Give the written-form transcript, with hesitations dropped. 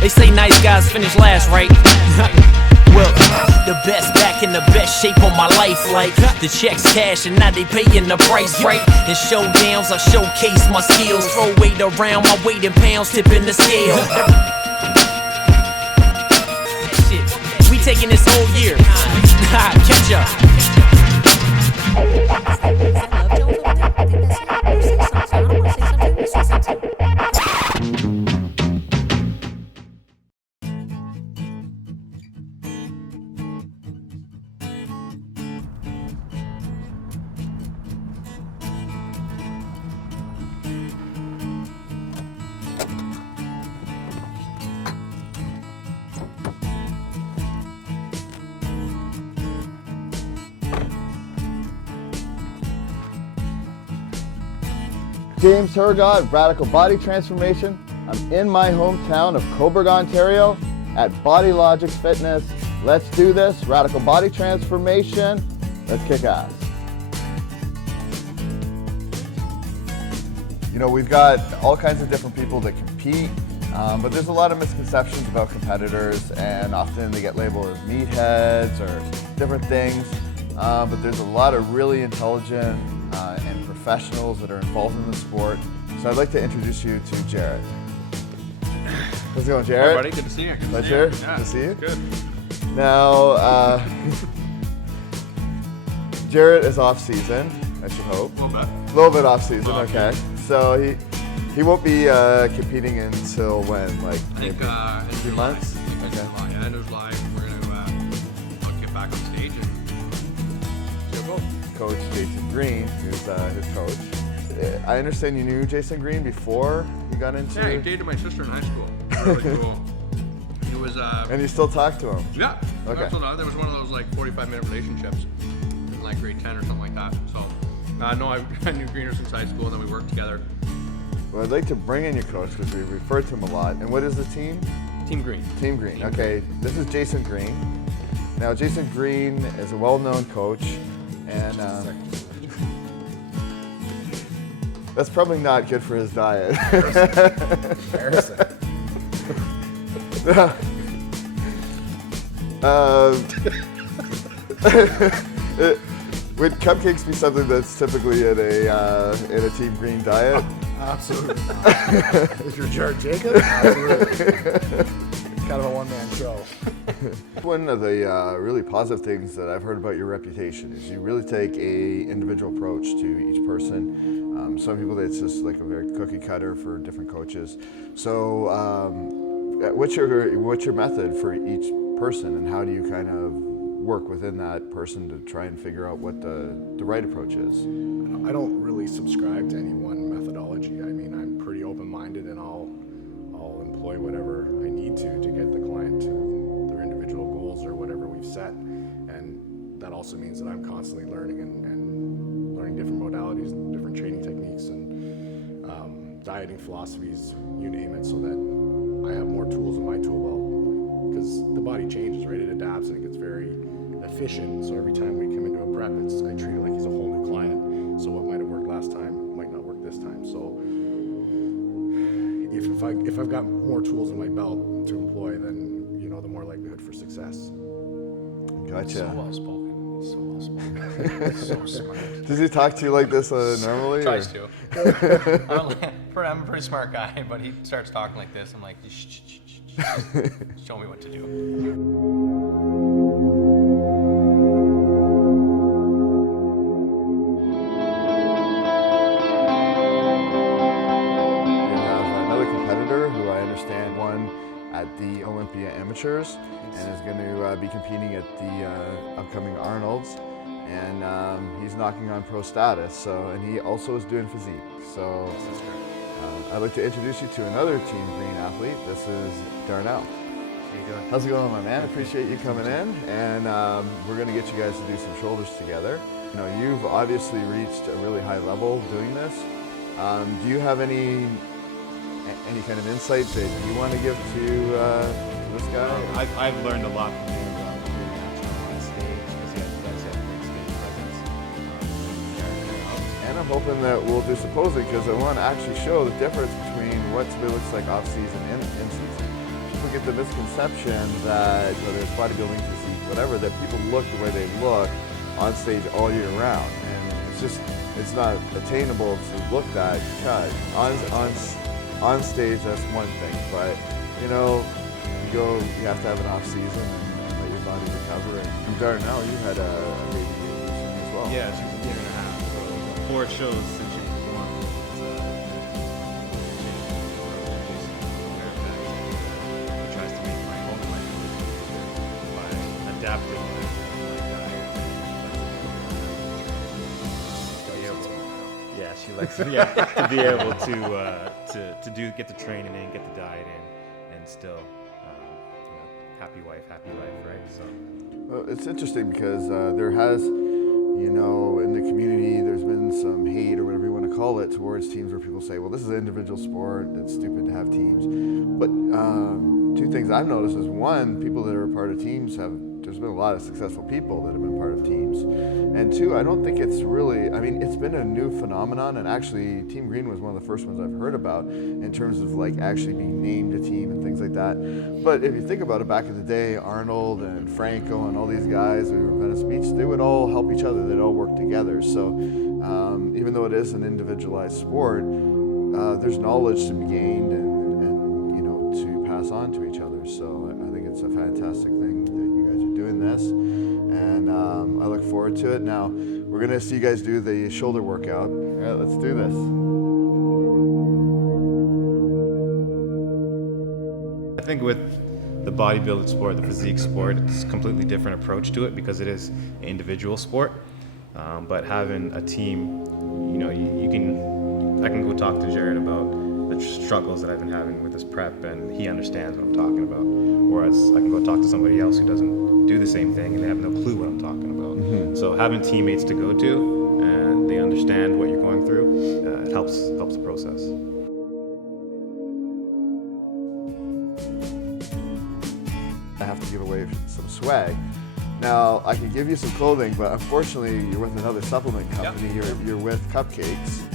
They say nice guys finish last, right? Well, the best back in the best shape of my life. Like the checks cash and now they paying the price, right? In showdowns I showcase my skills. Throw weight around, my weight in pounds tipping the scale. Shit, we taking this whole year. Catch up. James Hergott, Radical Body Transformation. I'm in my hometown of Cobourg, Ontario at Body Logic Fitness. Let's do this, Radical Body Transformation. Let's kick ass. You know, we've got all kinds of different people that compete, but there's a lot of misconceptions about competitors, and often they get labeled as meatheads or different things, but there's a lot of really intelligent and professionals that are involved in the sport. So I'd like to introduce you to Jared. How's it going, Jared? Hey, buddy. Good to see you. Pleasure. Yeah. Good to see you. Good. Now, Jared is off season, I should hope. A little bit. A little bit off season, okay. So he won't be competing until when? Like I think a few months? Okay. Yeah, end of July, we're going to get back on stage and see how it goes. Coach Jason Green, who's his coach. I understand you knew Jason Green before you got into. Yeah, he dated my sister in high school. Really cool. It was. And you still talk to him? Yeah. Okay. There was one of those like 45-minute relationships in like grade 10 or something like that. So, no, I knew Greener since high school, and then we worked together. Well, I'd like to bring in your coach because we refer to him a lot. And what is the team? Team Green. Team Green. Okay, this is Jason Green. Now, Jason Green is a well-known coach, and that's probably not good for his diet. Embarrassing. Would cupcakes be something that's typically in a Team Green diet? Absolutely not. If you're Jared Jacob, absolutely. Kind of a one-man show. One of the really positive things that I've heard about your reputation is you really take a individual approach to each person. Some people, it's just like a very cookie cutter for different coaches. So what's your method for each person, and how do you kind of work within that person to try and figure out what the right approach is? I don't really subscribe to any one methodology. I mean, I'm pretty open-minded, and I'll employ whatever I need to get the client to their individual goals or whatever we've set. And that also means that I'm constantly learning and learning different modalities, different training techniques, and dieting philosophies, you name it, so that I have more tools in my tool belt. Because the body changes, right? It adapts and it gets very efficient. So every time we come into a prep, I treat it like he's a whole new client. So what might have worked last time might not work this time. So if I've got more tools in my belt to employ, then the more likelihood for success. Gotcha. So well spoken. So well spoken. So smart. Does he talk to you like this normally? Tries to. I'm a pretty smart guy, but he starts talking like this. I'm like, shh. Show me what to do. At the Olympia Amateurs, and is going to be competing at the upcoming Arnold's, and he's knocking on pro status. And he also is doing physique. So I'd like to introduce you to another Team Green athlete. This is Darnell. How you doing? How's it going, my man? Appreciate you coming in, and we're going to get you guys to do some shoulders together. You've obviously reached a really high level doing this. Do you have any kind of insight that you want to give to this guy? I've learned a lot from him about being natural on stage, because he does have a great stage presence. And a hoping that we'll do some posing because I want to actually show the difference between what it looks like off season and in season. People get the misconception that whether it's bodybuilding, physique, whatever, that people look the way they look on stage all year round, and it's not attainable to look that cut on stage. That's one thing, but you have to have an off season and let your body recover. And Darnell, you had a baby recently as well. Yeah, she was a year and a half. So 4 shows since she was born. She tries to make my own life by adapting my diet. Yeah, she likes to be able to get the training in, get the diet in, and still happy wife, right? So. Well, it's interesting because there has, in the community, there's been some hate or whatever you want to call it towards teams where people say, well, this is an individual sport, it's stupid to have teams. But 2 things I've noticed is, one, people that are a part of teams there's been a lot of successful people that have been part of teams. And 2, I don't think it's really, it's been a new phenomenon, and actually Team Green was one of the first ones I've heard about in terms of like actually being named a team and things like that. But if you think about it, back in the day, Arnold and Franco and all these guys who were Venice Beach, they would all help each other, they'd all work together. So even though it is an individualized sport, there's knowledge to be gained and to pass on to each other. So I think it's a fantastic thing that you guys are doing this, and I look forward to it. Now we're gonna see you guys do the shoulder workout. All right, let's do this. I think with the bodybuilding sport, the physique sport, it's a completely different approach to it because it is an individual sport. But having a team, I can go talk to Jared about the struggles that I've been having with this prep, and he understands what I'm talking about. Whereas I can go talk to somebody else who doesn't do the same thing and they have no clue what I'm talking about. Mm-hmm. So having teammates to go to and they understand what you're going through, it helps the process. I have to give away some swag. Now, I can give you some clothing, but unfortunately, you're with another supplement company. Yep. You're with Cupcakes.